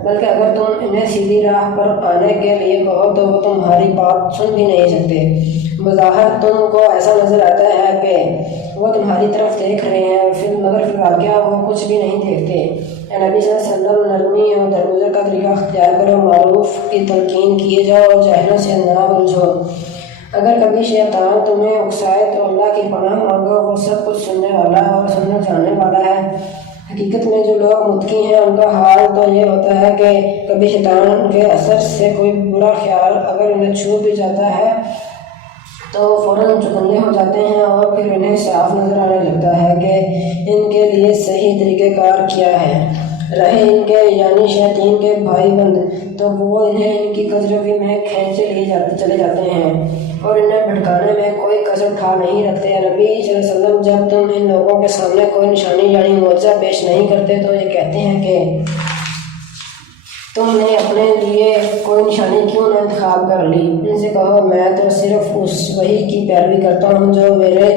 بلکہ اگر تم انہیں سیدھی راہ پر آنے کے لیے کہو تو وہ تمہاری بات سن بھی نہیں سکتے۔ بظاہر تم کو ایسا نظر آتا ہے کہ وہ تمہاری طرف دیکھ رہے ہیں، مگر فی الواقع وہ کچھ بھی نہیں دیکھتے۔ اے نبی صلی اللہ علیہ وسلم، نرمی اور درگزر کا طریقہ اختیار کرو، معروف کی تلقین کیے جاؤ اور جاہلوں سے نہ الجھو۔ اگر کبھی شیطان تمہیں اکسائے تو اللہ کی پناہ مانگو، وہ سب کچھ سننے والا اور سننا جاننے والا ہے۔ حقیقت میں جو لوگ متقی ہیں ان کا حال تو یہ ہوتا ہے کہ کبھی شیطان کے اثر سے کوئی برا خیال اگر انہیں چھو بھی جاتا ہے تو فوراً چکنے ہو جاتے ہیں اور پھر انہیں صاف نظر آنے لگتا ہے کہ ان کے لیے صحیح طریقہ کار کیا ہے۔ رہے ان کے یعنی شیاطین کے بھائی بند تو وہ انہیں ان کی کجروی میں کھینچے چلے جاتے ہیں اور انہیں بھٹکانے میں کوئی کسر کھا نہیں رکھتے۔ نبی صلی اللہ علیہ وسلم، جب تم ان لوگوں کے سامنے کوئی نشانی یعنی معجزہ پیش نہیں کرتے تو یہ کہتے ہیں کہ تم نے اپنے لیے کوئی نشانی کیوں نہ انتخاب کر لی؟ ان سے کہو میں تو صرف اس وحی کی پیروی کرتا ہوں جو میرے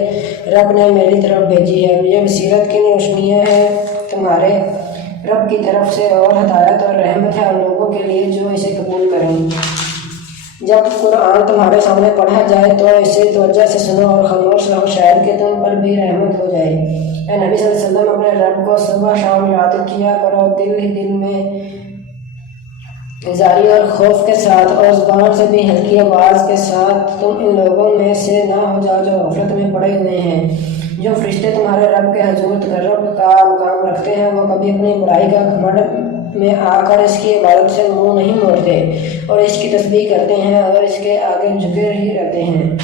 رب نے میری طرف بھیجی ہے۔ یہ بصیرت کی روشنیاں ہیں تمہارے رب کی طرف سے اور ہدایت اور رحمت ہے ان لوگوں کے لیے جو اسے قبول کریں۔ جب قرآن تمہارے سامنے پڑھا جائے تو اسے توجہ سے سنو اور خاموش رہو، شاید کہ تم پر بھی رحمت ہو جائے۔ اے نبی صلی اللہ علیہ وسلم، اپنے رب کو صبح شام یاد کیا کرو، دل ہی دل میں زاری اور خوف کے ساتھ اور زبان سے بھی ہلکی آواز کے ساتھ۔ تم ان لوگوں میں سے نہ ہو جاؤ جو غفلت میں پڑے ہوئے ہیں۔ جو فرشتے تمہارے رب کے حضور تقرب کا مقام رکھتے ہیں وہ کبھی اپنی بڑائی کا گھمنڈ میں آ کر اس کی عبادت سے منہ نہیں موڑتے اور اس کی تسبیح کرتے ہیں اور اس کے آگے جھکے ہی رہتے ہیں۔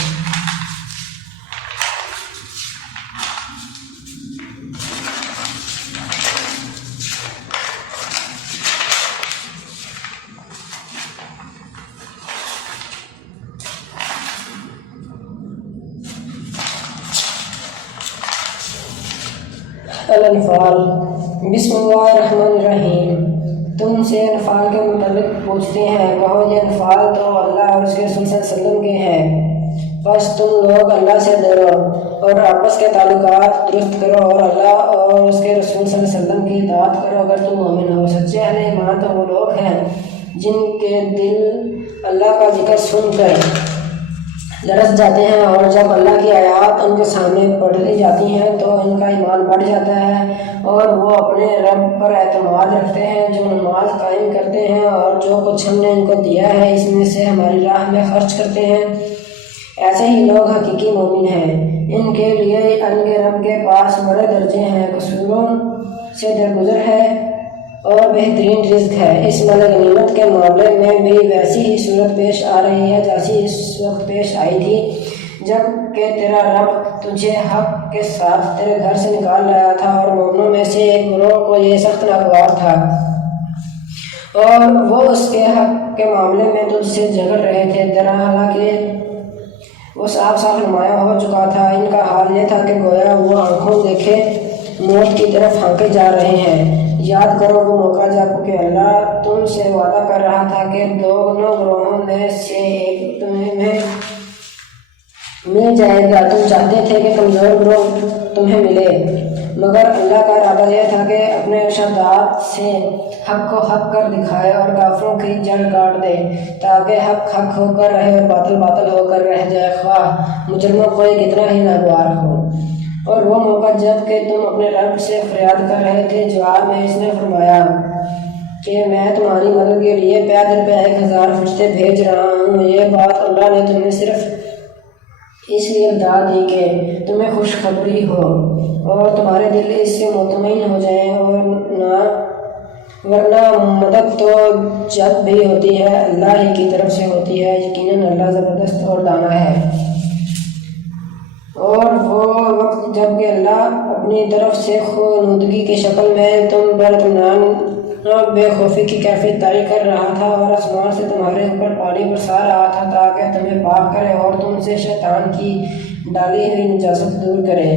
الانفال۔ بسم اللہ الرحمن الرحیم۔ تم سے انفال کے متعلق پوچھتے ہیں، کہو یہ انفال تو اللہ اور اس کے رسول صلی اللہ علیہ وسلم کے ہیں، بس تم لوگ اللہ سے ڈرو اور آپس کے تعلقات درست کرو اور اللہ اور اس کے رسول صلی اللہ علیہ وسلم کی اطاعت کرو اگر تم مومن ہو۔ سچے اہل ایمان تو وہ لوگ ہیں جن کے دل اللہ کا ذکر سن کر لرز جاتے ہیں اور جب اللہ کی آیات ان کے سامنے پڑھی جاتی ہیں تو ان کا ایمان بڑھ جاتا ہے اور وہ اپنے رب پر اعتماد رکھتے ہیں، جو نماز قائم کرتے ہیں اور جو کچھ ہم نے ان کو دیا ہے اس میں سے ہماری راہ میں خرچ کرتے ہیں۔ ایسے ہی لوگ حقیقی مومن ہیں۔ ان کے لیے ان کے رب کے پاس بڑے درجے ہیں، قصوروں سے درگزر ہے اور بہترین رزق ہے۔ اس مال غنیمت کے معاملے میں بھی ویسی ہی صورت پیش آ رہی ہے جیسی اس وقت پیش آئی تھی جب کہ تیرا رب تجھے حق کے ساتھ تیرے گھر سے نکال لایا تھا اور مومنوں میں سے ایک گروہ کو یہ سخت ناگوار تھا اور وہ اس کے حق کے معاملے میں تجھ سے جھگڑ رہے تھے، حالانکہ وہ صاف صاف نمایاں ہو چکا تھا۔ ان کا حال یہ تھا کہ گویا وہ آنکھوں دیکھے موت کی طرف ہانکے جا رہے ہیں۔ یاد کرو وہ موقع جب کہ اللہ تم سے وعدہ کر رہا تھا کہ دونوں گروہوں میں سے ایک تمہیں مل جائے گا، تم چاہتے تھے کہ کمزور گروہ تمہیں ملے، مگر اللہ کا ارادہ یہ تھا کہ اپنے ارشادات سے حق کو حق کر دکھائے اور کافروں کی جڑ کاٹ دے تاکہ حق حق ہو کر رہے اور باطل باطل ہو کر رہ جائے، خواہ مجرموں کوئی کتنا ہی ناگوار ہو۔ اور وہ موقع جب کہ تم اپنے رب سے فریاد کر رہے تھے، جواب میں اس نے فرمایا کہ میں تمہاری مدد کے لیے پے در پے 1000 فرشتے بھیج رہا ہوں۔ یہ بات اللہ نے تمہیں صرف اس لیے بتا دی کہ تمہیں خوشخبری ہو اور تمہارے دل اس سے مطمئن ہو جائیں، اور ورنہ مدد تو جب بھی ہوتی ہے اللہ ہی کی طرف سے ہوتی ہے، یقیناً اللہ زبردست اور دانا ہے۔ اور وہ وقت جب کہ اللہ اپنی طرف سے خنودگی کی شکل میں تم پر اطمینان اور بے خوفی کی کیفیت طاری کر رہا تھا اور آسمان سے تمہارے اوپر پانی برسا رہا تھا تاکہ تمہیں پاک کرے اور تم سے شیطان کی ڈالی ہوئی نجاست دور کرے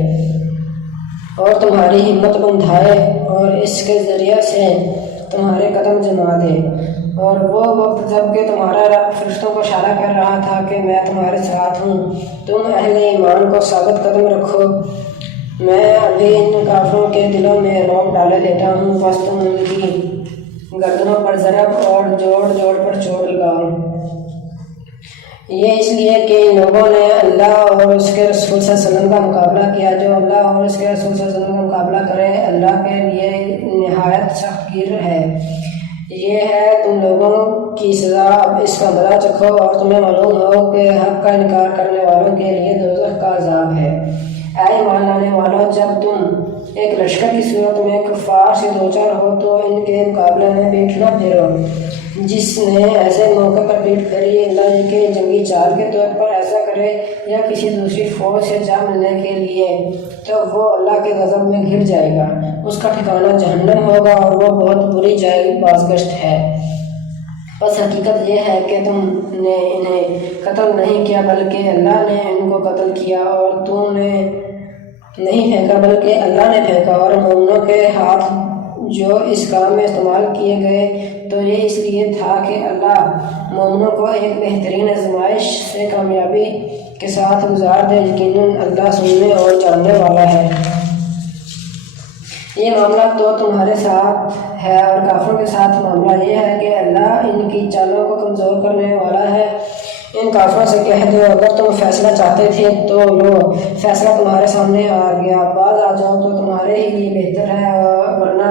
اور تمہاری ہمت بندھائے اور اس کے ذریعے سے تمہارے قدم جما دے، اور وہ وقت جب کہ تمہارا رب فرشتوں کو اشارہ کر رہا تھا کہ میں تمہارے ساتھ ہوں، تم اہل ایمان کو ثابت قدم رکھو، میں ابھی ان کافروں کے دلوں میں رعب ڈالے دیتا ہوں، بس تم ان کی گردنوں پر ضرب اور جوڑ جوڑ پر چوٹ لگاؤ۔ یہ اس لیے کہ ان لوگوں نے اللہ اور اس کے رسول صلی اللہ علیہ وسلم کا مقابلہ کیا۔ جو اللہ اور اس کے رسول صلی اللہ علیہ وسلم کا مقابلہ کرے اللہ کے لیے نہایت سخت گیر ہے۔ یہ ہے تم لوگوں کی سزا، اب اس کا مزہ چکھو اور تمہیں معلوم ہو کہ حق کا انکار کرنے والوں کے لیے دوزخ کا عذاب ہے۔ اے ایمان لانے والوں، جب تم ایک لشکر کی صورت میں کفار سے دوچار ہو تو ان کے مقابلے میں پیٹھ نہ پھیرو۔ جس نے ایسے موقع پر پیٹھ پھیری اللہ کے جنگی چال کے طور پر ایسا کرے یا کسی دوسری فوج سے جا ملنے کے لیے، تو وہ اللہ کے غضب میں گھر جائے گا، اس کا ٹھکانہ جہنم ہوگا اور وہ بہت بری جائے بازگشت ہے۔ بس حقیقت یہ ہے کہ تم نے انہیں قتل نہیں کیا بلکہ اللہ نے ان کو قتل کیا، اور تو نے نہیں پھینکا بلکہ اللہ نے پھینکا، اور مومنوں کے ہاتھ جو اس کام میں استعمال کیے گئے تو یہ اس لیے تھا کہ اللہ مومنوں کو ایک بہترین آزمائش سے کامیابی کے ساتھ گزار دے۔ یقیناً اللہ سننے اور جاننے والا ہے۔ یہ معاملہ تو تمہارے ساتھ ہے، اور کافروں کے ساتھ معاملہ یہ ہے کہ اللہ ان کی چالوں کو کمزور کرنے والا ہے۔ ان کافروں سے کہہ دو اگر تم فیصلہ چاہتے تھے تو لو، فیصلہ تمہارے سامنے آ گیا، بعض آ جاؤ تو تمہارے ہی لیے بہتر ہے، ورنہ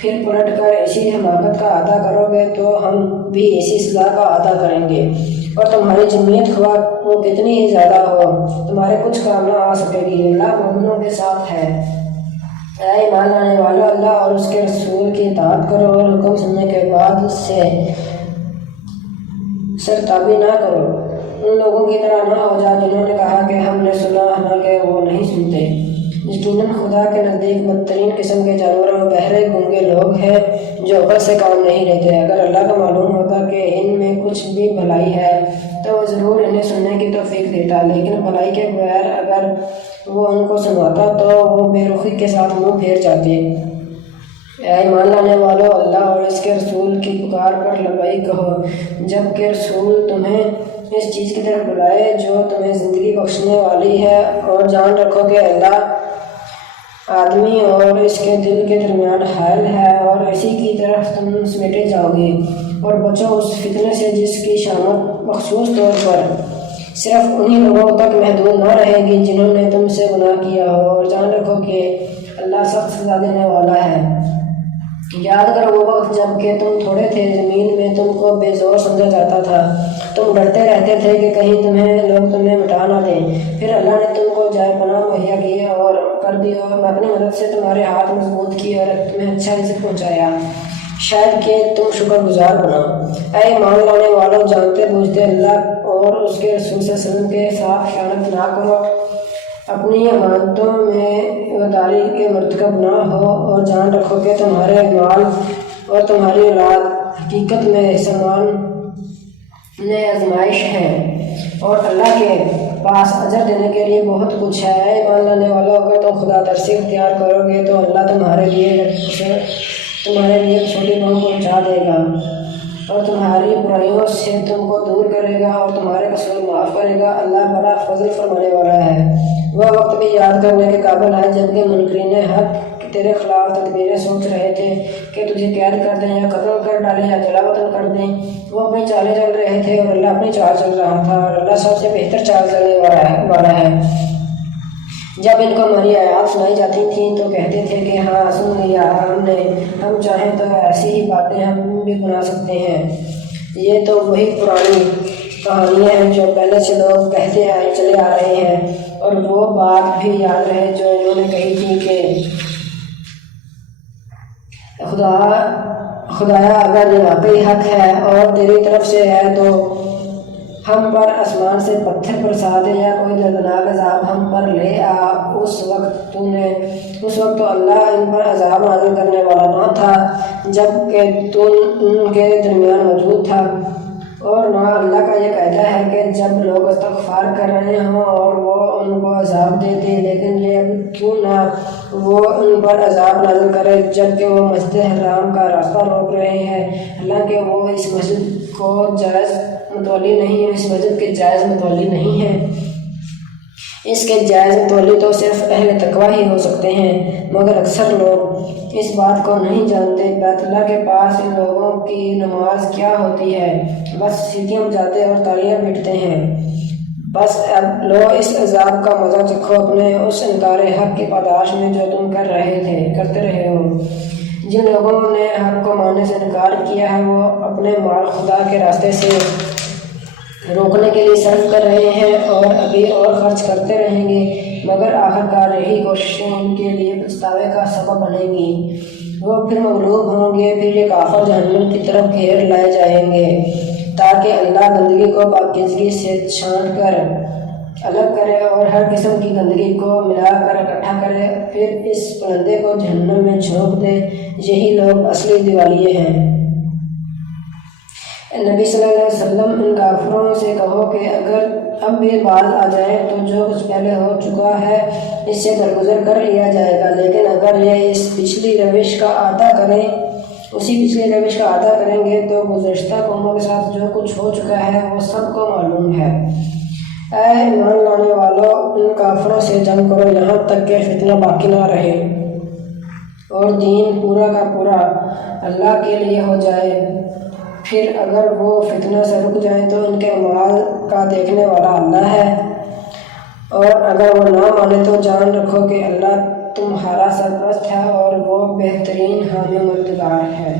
پھر پلٹ کر اسی حماقت کا ادا کرو گے تو ہم بھی اسی سزا کا ادا کریں گے، اور تمہاری جمعیت خواہ وہ کتنی ہی زیادہ ہو تمہارے کچھ کام نہ آ سکے گی، اللہ مومنوں کے ساتھ ہے۔ اے ایمان لانے والو، اللہ اور اس کے رسول کی اطاعت کرو اور حکم سننے کے بعد اس سے سرتابی نہ کرو۔ ان لوگوں کی طرح نہ ہو جا جنہوں نے کہا کہ ہم نے سنا حالانکہ وہ نہیں سنتے۔ یقیناً خدا کے نزدیک بدترین قسم کے جانور اور بہرے گونگے لوگ ہیں جو عقل سے کام نہیں لیتے۔ اگر اللہ کو معلوم ہوتا کہ ان میں کچھ بھی بھلائی ہے تو وہ ضرور انہیں سننے کی توفیق دیتا، لیکن بھلائی کے بغیر اگر وہ ان کو سنواتا تو وہ بے رخی کے ساتھ منہ پھیر جاتے۔ اے ایمان لانے والو، اللہ اور اس کے رسول کی پکار پر لبیک کہو جب کہ رسول تمہیں اس چیز کی طرف بلائے جو تمہیں زندگی بخشنے والی ہے، اور جان رکھو کہ اللہ آدمی اور اس کے دل کے درمیان حائل ہے، اور اسی کی طرف تم سمیٹے جاؤ گے، اور بچو اس فتنے سے جس کی شامت مخصوص طور پر صرف انہی لوگوں تک محدود نہ رہے گی جنہوں نے تم سے گناہ کیا ہو، اور جان رکھو کہ اللہ سخت سزا دینے والا ہے۔ یاد کرو وہ وقت جب کہ تم تھوڑے تھے، زمین میں تم کو بے زور سمجھا جاتا تھا، تم ڈرتے رہتے تھے کہ کہیں لوگ تمہیں مٹا نہ دیں، پھر اللہ نے تم کو جائے پناہ مہیا کی اور کر دی، اور اپنی مدد سے تمہارے ہاتھ مضبوط کیے اور تمہیں اچھا رزق پہنچایا، شاید کہ تم شکر گزار بنو۔ اے ایمان لانے والوں، جانتے بوجھتے اللہ اور اس کے رسول صلی اللہ علیہ وسلم کے ساتھ خیانت نہ کرو، اپنی امانتوں میں غداری کے مرتکب نہ ہو، اور جان رکھو کہ تمہارے مال اور تمہاری اولاد حقیقت میں سامان آزمائش ہے، اور اللہ کے پاس اجر دینے کے لیے بہت کچھ ہے۔ اے ایمان لانے والوں، اگر تم خدا ترسی اختیار کرو گے تو اللہ تمہارے لیے چھوٹی بہو پہنچا دے گا، اور تمہاری برائیوں سے تم کو دور کرے گا، اور تمہارے قصور معاف کرے گا۔ اللہ بڑا فضل فرمانے والا ہے۔ وہ وقت بھی یاد کرنے کے قابل ہے جب کہ منکرین حق تیرے خلاف تدبیریں سوچ رہے تھے کہ تجھے قید کر دیں یا قتل کر ڈالیں یا جلا وطن کر دیں۔ وہ اپنی چالیں چل رہے تھے اور اللہ اپنی چال چل رہا تھا، اور اللہ سب سے بہتر چال چلنے والا ہے۔ جب ان کو ہماری آیات سنائی جاتی تھیں تو کہتے تھے کہ ہاں سن لیا ہم چاہیں تو ایسی ہی باتیں ہم بھی بنا سکتے ہیں۔ یہ تو وہی پرانی کہانیاں ہیں جو پہلے سے لوگ کہتے چلے آ رہے ہیں، اور وہ بات بھی یاد رہے جو انہوں نے کہی تھی کہ خدایا اگر یہ واقعی حق ہے اور تیری طرف سے ہے تو ہم پر آسمان سے پتھر برسا دے یا کوئی دردناک عذاب ہم پر لے آ۔ اس وقت تو اللہ ان پر عذاب نازل کرنے والا نہ تھا جب کہ تو ان کے درمیان موجود تھا، اور نہ اللہ کا یہ قاعدہ ہے کہ جب لوگ استغفار کر رہے ہوں اور وہ ان کو عذاب دے دیں، لیکن یہ کیوں نہ وہ ان پر عذاب نازل کرے جبکہ وہ مسجد حرام کا راستہ روک رہے ہیں، حالانکہ وہ اس مسجد کو جائز متولی نہیں ہے، اس مسجد کے جائز متولی نہیں ہے۔ اس کے جائز متولی تو صرف اہل تقویٰ ہی ہو سکتے ہیں، مگر اکثر لوگ اس بات کو نہیں جانتے۔ بیت اللہ کے پاس ان لوگوں کی نماز کیا ہوتی ہے؟ بس سیٹیاں بجاتے اور تالیاں پیٹتے ہیں۔ بس اب لو اس عذاب کا مزہ چکھو اپنے اس انکار حق کی پاداش میں جو تم کرتے رہے ہو۔ جن لوگوں نے حق کو ماننے سے انکار کیا ہے وہ اپنے مال خدا کے راستے سے روکنے کے لیے صرف کر رہے ہیں اور ابھی اور خرچ کرتے رہیں گے، مگر آخرکار یہی کوششیں ان کے لیے پچھتاوے کا سبب بنیں گی۔ وہ پھر مغلوب ہوں گے، پھر یہ کافر جہنم کی طرف گھیر لائے جائیں گے تاکہ اللہ گندگی کو پاکیزگی سے چھانٹ کر الگ کرے اور ہر قسم کی گندگی کو ملا کر اکٹھا کرے، پھر اس پرندے کو جہنم میں جھونک دے۔ یہی لوگ اصلی دیوالیے ہیں۔ نبی صلی اللہ علیہ وسلم ان کافروں سے کہو کہ اگر اب بھی باز آ جائیں تو جو کچھ پہلے ہو چکا ہے اس سے درگزر کر لیا جائے گا، لیکن اگر یہ اسی پچھلی روش کا عادہ کریں گے تو گزشتہ قوموں کے ساتھ جو کچھ ہو چکا ہے وہ سب کو معلوم ہے۔ اے ایمان لانے والو، ان کافروں سے جنگ کرو یہاں تک کہ فتنہ باقی نہ رہے اور دین پورا کا پورا اللہ کے لیے ہو جائے۔ پھر اگر وہ فتنہ سے رک جائیں تو ان کے مال کا دیکھنے والا اللہ ہے، اور اگر وہ نہ مانے تو جان رکھو کہ اللہ تمہارا سرپرست ہے اور وہ بہترین حامی و مددگار ہے۔